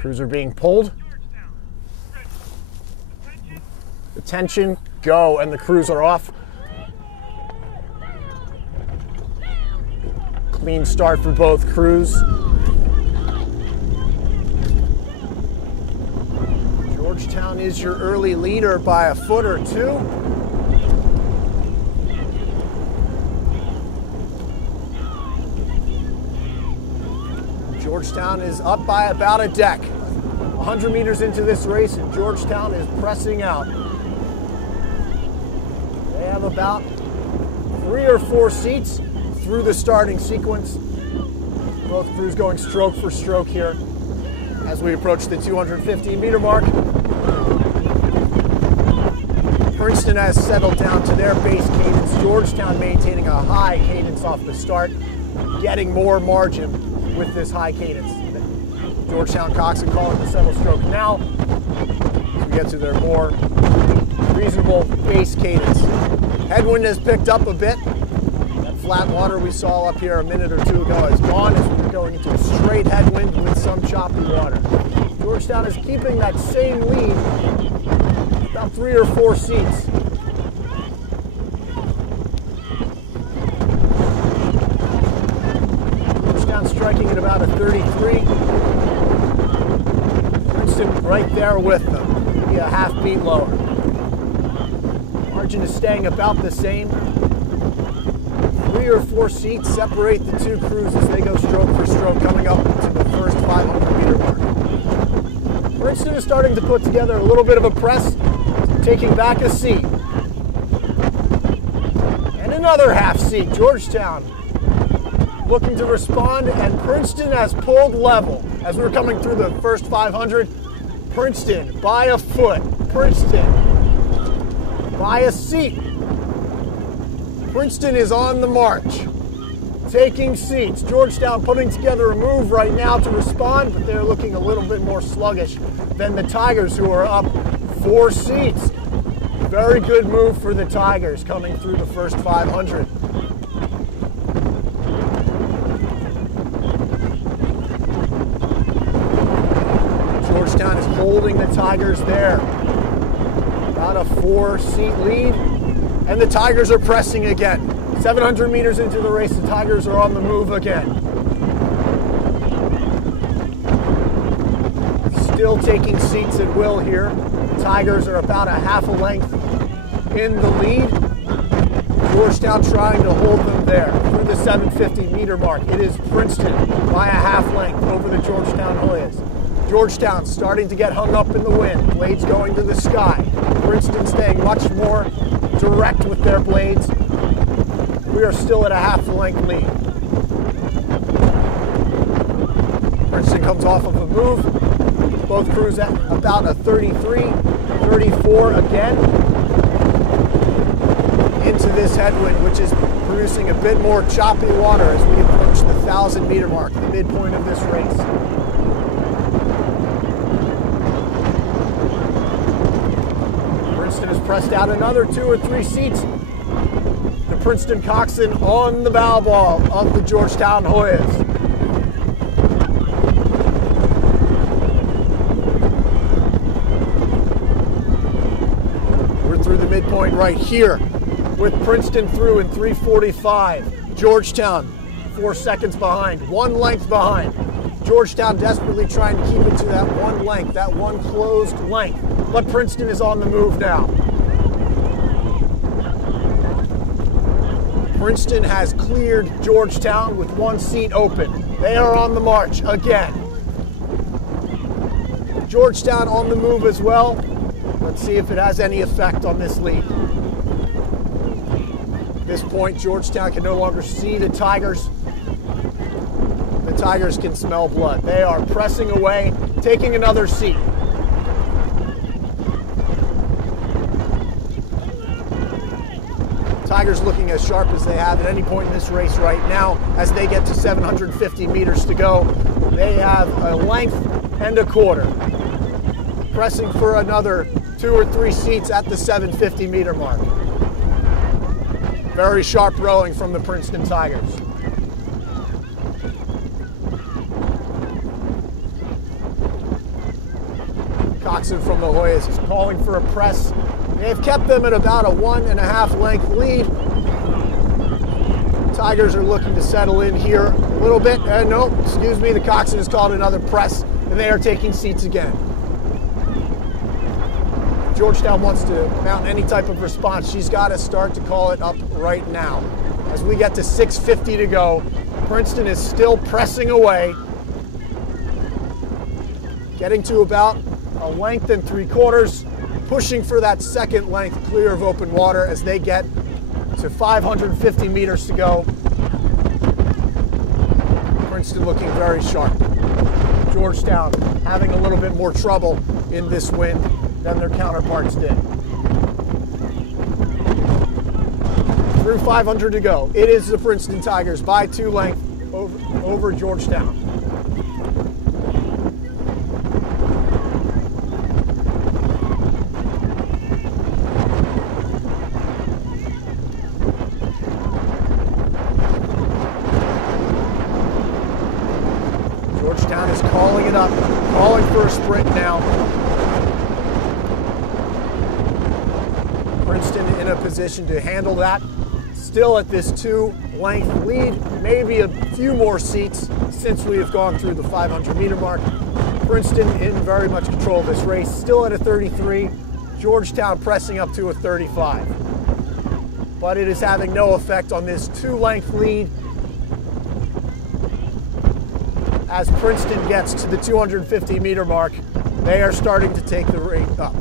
Crews are being pulled. Attention, go, and the crews are off. Clean start for both crews. Georgetown is your early leader by a foot or two. Georgetown is up by about a deck. 100 meters into this race, and Georgetown is pressing out. They have about 3 or 4 seats through the starting sequence. Both crews going stroke for stroke here as we approach the 250-meter mark. Princeton has settled down to their base cadence. Georgetown maintaining a high cadence off the start, getting more margin with this high cadence. Georgetown coxswain calling the settle stroke now. As we get to their more reasonable base cadence. Headwind has picked up a bit. That flat water we saw up here a minute or two ago is gone as we're going into a straight headwind with some choppy water. Georgetown is keeping that same lead, about 3 or 4 seats. Georgetown striking at about a 33. Princeton right there with them, maybe a half beat lower. Margin is staying about the same. 3 or 4 seats separate the two crews as they go stroke for stroke coming up to the first 500-meter mark. Princeton is starting to put together a little bit of a press, taking back a seat. And another half seat. Georgetown looking to respond, and Princeton has pulled level. As we're coming through the first 500, Princeton by a foot. Princeton by a seat. Princeton is on the march, taking seats. Georgetown putting together a move right now to respond, but they're looking a little bit more sluggish than the Tigers, who are up 4 seats. Very good move for the Tigers coming through the first 500. Georgetown is holding the Tigers there. About a 4-seat lead. And the Tigers are pressing again. 700 meters into the race, the Tigers are on the move again. Still taking seats at will here. The Tigers are about a half a length in the lead. Georgetown trying to hold them there through the 750-meter mark. It is Princeton by a half length over the Georgetown Hoyas. Georgetown starting to get hung up in the wind. Blades going to the sky. Princeton staying much more direct with their blades. We are still at a half-length lead. Princeton comes off of a move. Both crews at about a 33, 34 again. Into this headwind, which is producing a bit more choppy water as we approach the 1,000-meter mark, the midpoint of this race. Princeton has pressed out another 2 or 3 seats. The Princeton coxswain on the bow ball of the Georgetown Hoyas. We're through the midpoint right here with Princeton through in 3:45. Georgetown 4 seconds behind, 1 length behind. Georgetown desperately trying to keep it to that 1 length, that 1 closed length. But Princeton is on the move now. Princeton has cleared Georgetown with 1 seat open. They are on the march again. Georgetown on the move as well. Let's see if it has any effect on this lead. At this point, Georgetown can no longer see the Tigers. The Tigers can smell blood. They are pressing away, taking another seat. Tigers looking as sharp as they have at any point in this race right now. As they get to 750 meters to go, they have a length and a quarter. Pressing for another 2 or 3 seats at the 750-meter mark. Very sharp rowing from the Princeton Tigers. Coxon from the Hoyas is calling for a press. They've kept them at about a 1.5 length lead. Tigers are looking to settle in here a little bit. No, excuse me, the Coxon has called another press, and they are taking seats again. Georgetown wants to mount any type of response. She's got to start to call it up right now. As we get to 6:50 to go, Princeton is still pressing away, getting to about a length and 3/4, pushing for that second length clear of open water as they get to 550 meters to go. Princeton looking very sharp. Georgetown having a little bit more trouble in this wind than their counterparts did. Through 500 to go. It is the Princeton Tigers by 2 lengths over Georgetown. Georgetown is calling it up, calling for a sprint now. Princeton in a position to handle that. Still at this 2 length lead, maybe a few more seats since we have gone through the 500 meter mark. Princeton in very much control of this race, still at a 33. Georgetown pressing up to a 35. But it is having no effect on this 2 length lead. As Princeton gets to the 250 meter mark, they are starting to take the rate up.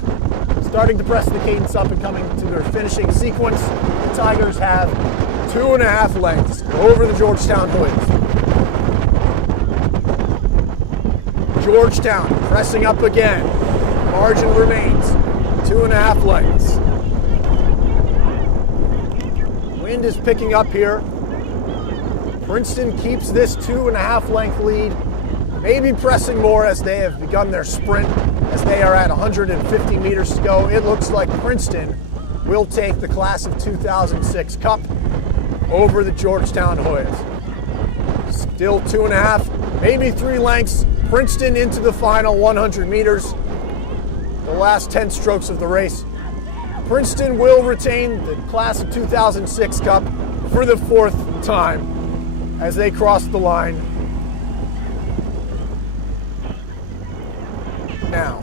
Starting to press the cadence up and coming to their finishing sequence. The Tigers have 2.5 lengths over the Georgetown Hoyas. Georgetown pressing up again. Margin remains 2.5 lengths. Wind is picking up here. Princeton keeps this 2.5 length lead, maybe pressing more as they have begun their sprint. As they are at 150 meters to go, it looks like Princeton will take the class of 2006 Cup over the Georgetown Hoyas. Still 2.5, maybe 3 lengths. Princeton into the final 100 meters, the last 10 strokes of the race. Princeton will retain the class of 2006 Cup for the 4th time as they cross the line now.